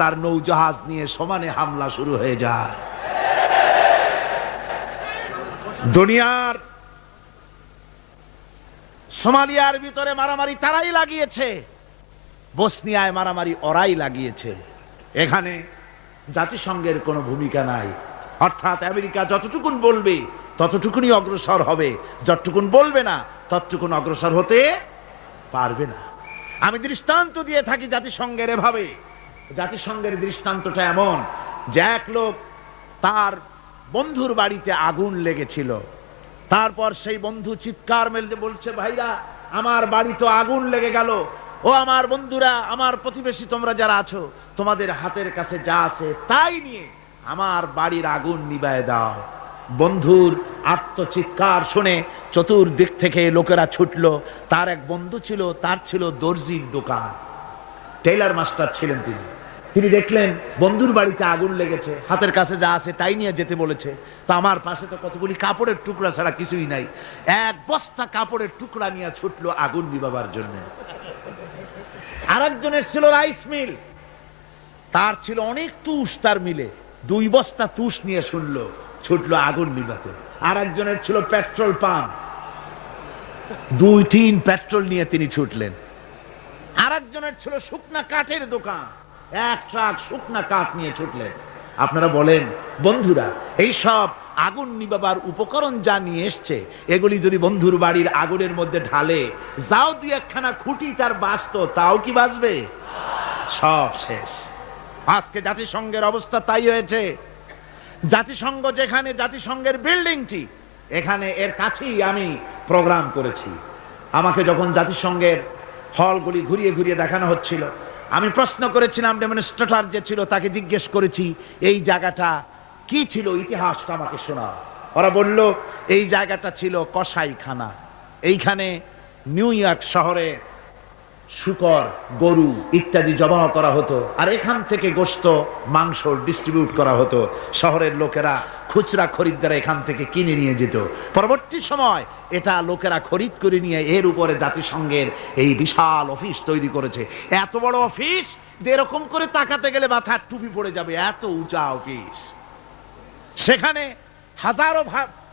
তার নৌজাহাজ নিয়ে সমানে হামলা শুরু হয়ে যায়। দুনিয়ার সোমালিয়ার ভিতরে মারামারি তারাই লাগিয়েছে, বসনিয়ায় মারামারি ওরাই লাগিয়েছে। এখানে জাতিসংঘের কোনো ভূমিকা নাই। অর্থাৎ আমেরিকা যতটুকুন বলবে, ততটুকুনই অগ্রসর হবে। যতটুকুন বলবে না, ততটুকুন অগ্রসর হতে পারবে না। আমি দৃষ্টান্ত দিয়ে থাকি জাতিসংঘের এভাবে। জাতিসংঘের দৃষ্টান্তটা এমন যে এক লোক তার বন্ধুর বাড়িতে আগুন লেগেছিল। তারপর সেই বন্ধু চিৎকার মেলতে বলছে, ভাইরা, আমার বাড়ি তো আগুন লেগে গেল। ও আমার বন্ধুরা, আমার প্রতিবেশী, তোমরা যারা আছো, তোমাদের হাতের কাছে যা আছে তাই নিয়ে আমার বাড়ির আগুন নিবায় দাও। বন্ধুর আত্মচিৎকার শুনে চতুর্দিক থেকে লোকেরা ছুটলো। তার এক বন্ধু ছিল, তার ছিল দর্জির দোকান। টেইলার মাস্টার ছিলেন তিনি। তিনি দেখলেন বন্ধুর বাড়িতে আগুন লেগেছে, হাতের কাছে যা আছে তাই নিয়ে যেতে বলেছে। তো আমার পাশে তো কতগুলি কাপড়ের টুকরা ছাড়া কিছুই নাই। এক বস্তা কাপড়ের টুকরা নিয়ে ছুটলো আগুন নিবাবার জন্য। আরেকজনের ছিল রাইস মিল। তার ছিল অনেক তুষ তার মিলে। দুই বস্তা তুষ নিয়ে শুনলো, ছুটলো আগুন নিবাতে আর একজনের ছিল পেট্রোল পাম্প। দুই টিন পেট্রোল নিয়ে তিনি ছুটলেন। আরেকজনের ছিল শুকনা কাঠের দোকান। এক ট্রাক শুকনা কাঠ নিয়ে ছুটলেন। আপনারা বলেন, বন্ধুরা, এই সব আগুন নিবাবার উপকরণ যা নিয়ে এসছে, এগুলি যদি বন্ধুর বাড়ির আগুনের মধ্যে ঢালে, যাও দুই একখানা খুঁটি তার বাঁচত, তাও কি বাঁচবে? সব শেষ। আজকে জাতিসংঘের অবস্থা তাই হয়েছে। জাতিসংঘ যেখানে, জাতিসংঘের বিল্ডিংটি, এখানে এর কাছেই আমি প্রোগ্রাম করেছি। আমাকে যখন জাতিসংঘের হলগুলি ঘুরিয়ে ঘুরিয়ে দেখানো হচ্ছিল। আমি প্রশ্ন করেছিলাম, ডেমনস্ট্রেটার যে ছিল, তাকে জিজ্ঞেস করেছি, এই জায়গাটা কি ছিল? ইতিহাসটা আমাকে শোনা ওরা বলল, এই জায়গাটা ছিল কসাইখানা। এইখানে নিউ ইয়র্ক শহরে শুকর, গরু ইত্যাদি জবাহ করা হতো। আর এখান থেকে গোস্ত মাংস ডিস্ট্রিবিউট করা হতো। শহরের লোকেরা খুচরা খরিদ্দারা এখান থেকে কিনে নিয়ে যেত। পরবর্তী সময় এটা লোকেরা খরিদ করে নিয়ে এর উপরে জাতিসংঘের এই বিশাল অফিস তৈরি করেছে। এত বড় অফিস এরকম করে তাকাতে গেলে মাথার টুপি পড়ে যাবে। এত উঁচা অফিস। সেখানে হাজারো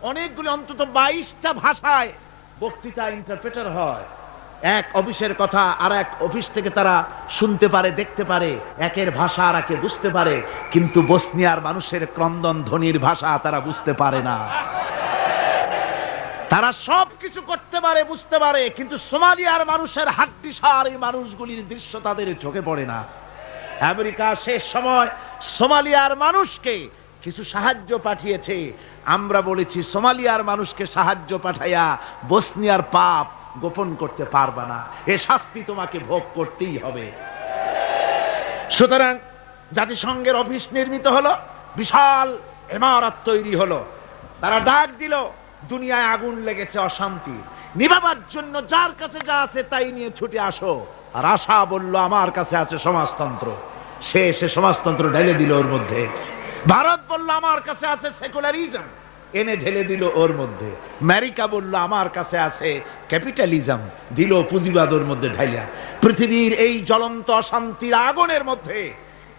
অনেকগুলি অন্তত বাইশটা ভাষায় বক্তৃতা ইন্টারপ্রেটার হয়। এক অফিসের কথা আর এক অফিস থেকে তারা শুনতে পারে, দেখতে পারে। একের ভাষা আর একে বুঝতে পারে। কিন্তু বসনিয়ার মানুষের ক্রন্দন ধ্বনির ভাষা তারা বুঝতে পারে না। তারা সব কিছু করতে পারে, বুঝতে পারে। কিন্তু সোমালিয়ার মানুষের হাড্ডি সার এই মানুষগুলির দৃশ্য তাদের চোখে পড়ে না। আমেরিকা শেষ সময় সোমালিয়ার মানুষকে কিছু সাহায্য পাঠিয়েছে। আমরা বলেছি, সোমালিয়ার মানুষকে সাহায্য পাঠাইয়া বসনিয়ার পাপ গোপন করতে পারবা না। এ শাস্তি তোমাকে ভোগ করতেই হবে। সুতরাং জাতিসংঘের অফিস নির্মিত হলো, বিশাল ইমারত তৈরি হলো। তারা ডাক দিল, দুনিয়ায় আগুন লেগেছে, অশান্তি। নিভাবার জন্য যার কাছে যা আছে তাই নিয়ে ছুটে আসো। আর আশা বলল, আমার কাছে আছে সমাজতন্ত্র। সে এসে সমাজতন্ত্র ঢেলে দিল ওর মধ্যে। ভারত বলল, আমার কাছে আছে সেকুলারিজম। এনে ঢেলে দিল ওর মধ্যে। আমেরিকা বলল, আমার কাছে আছে ক্যাপিটালিজম। দিল পুঁজিবাদ ওর মধ্যে ঢাইলা। পৃথিবীর এই জ্বলন্ত অশান্তির আগুনের মধ্যে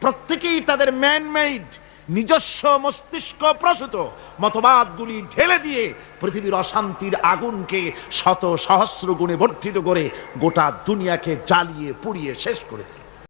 প্রত্যেকেই তাদের ম্যানমেড নিজস্ব মস্তিষ্ক প্রসূত মতবাদগুলি ঢেলে দিয়ে পৃথিবীর অশান্তির আগুনকে শত সহস্র গুণে বর্ধিত করে গোটা দুনিয়াকে জ্বালিয়ে পুড়িয়ে শেষ করে দিল।